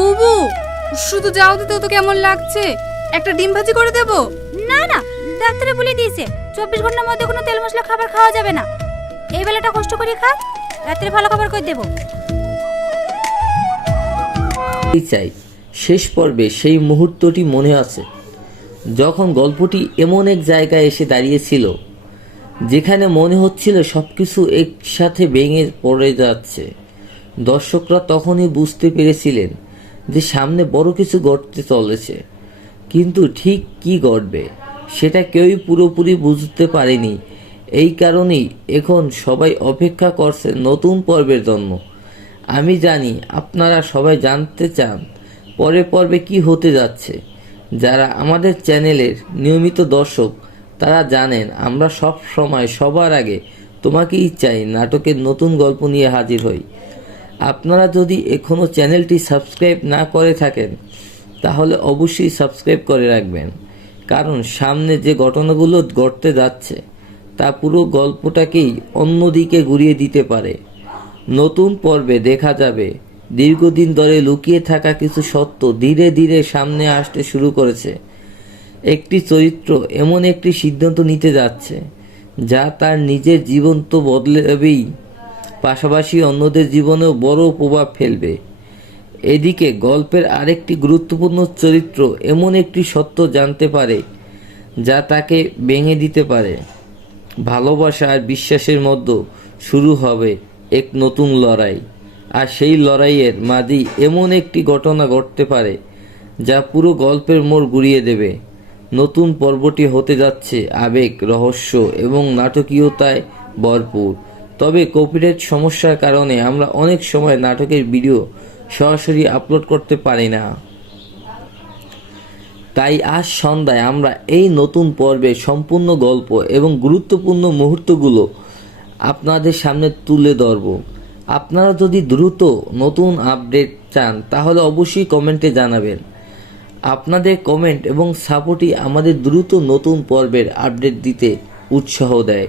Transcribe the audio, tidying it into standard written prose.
বুবু, শুধু যাও দিতে তো কেমন লাগছে? একটা ডিম ভাজি করে দেবো? না না, ডাক্তারে বলে দিয়েছে 24 ঘন্টার মধ্যে কোনো তেল মশলা খাবার খাওয়া যাবে না। এই বেলাটা কষ্ট করে খা, রাত্রে ভালো খাবার করে দেবো। চাই শেষ পর্বে সেই মুহূর্তটি মনে আছে যখন গল্পটি এমন এক জায়গায় এসে দাঁড়িয়েছিল যেখানে মনে হচ্ছিল সবকিছু একসাথে ভেঙে পড়ে যাচ্ছে। দর্শকরা তখনই বুঝতে পেরেছিলেন যে সামনে বড় কিছু ঘটতে চলেছে, কিন্তু ঠিক কি ঘটবে সেটা কেউই পুরোপুরি বুঝতে পারেনি। এই কারণেই এখন সবাই অপেক্ষা করছে নতুন পর্বের জন্য। আমি জানি আপনারা সবাই জানতে চান পরের পর্বে কি হতে যাচ্ছে। যারা আমাদের চ্যানেলের নিয়মিত দর্শক তারা জানেন আমরা সব সময় সবার আগে তোমাকেই চাই নাটকের নতুন গল্প নিয়ে হাজির হই। আপনারা যদি এখনও চ্যানেলটি সাবস্ক্রাইব না করে থাকেন তাহলে অবশ্যই সাবস্ক্রাইব করে রাখবেন, কারণ সামনে যে ঘটনাগুলো ঘটতে যাচ্ছে তা পুরো গল্পটাকেই অন্যদিকে ঘুরিয়ে দিতে পারে। নতুন পর্বে দেখা যাবে দীর্ঘদিন ধরে লুকিয়ে থাকা কিছু সত্য ধীরে ধীরে সামনে আসতে শুরু করেছে। একটি চরিত্র এমন একটি সিদ্ধান্ত নিতে যাচ্ছে যা তার নিজের জীবন তো বদলাবেই, পাশাপাশি অন্যদের জীবনেও বড় প্রভাব ফেলবে। এদিকে গল্পের আরেকটি গুরুত্বপূর্ণ চরিত্র এমন একটি সত্য জানতে পারে যা তাকে ভেঙে দিতে পারে। ভালোবাসা আর বিশ্বাসের মধ্যে শুরু হবে এক নতুন লড়াই, আর সেই লড়াইয়ের মাঝেই এমন একটি ঘটনা ঘটতে পারে যা পুরো গল্পের মোড় ঘুরিয়ে দেবে। নতুন পর্বটি হতে যাচ্ছে আবেগ, রহস্য এবং নাটকীয়তায় ভরপুর। তবে কপিরাইট সমস্যার কারণে আমরা অনেক সময় নাটকের ভিডিও সরাসরি আপলোড করতে পারি না, তাই আজ সন্ধ্যায় আমরা এই নতুন পর্বের সম্পূর্ণ গল্প এবং গুরুত্বপূর্ণ মুহূর্তগুলো আপনাদের সামনে তুলে ধরব। আপনারা যদি দ্রুত নতুন আপডেট চান তাহলে অবশ্যই কমেন্টে জানাবেন। আপনাদের কমেন্ট এবং সাপোর্টই আমাদের দ্রুত নতুন পর্বের আপডেট দিতে উৎসাহ দেয়।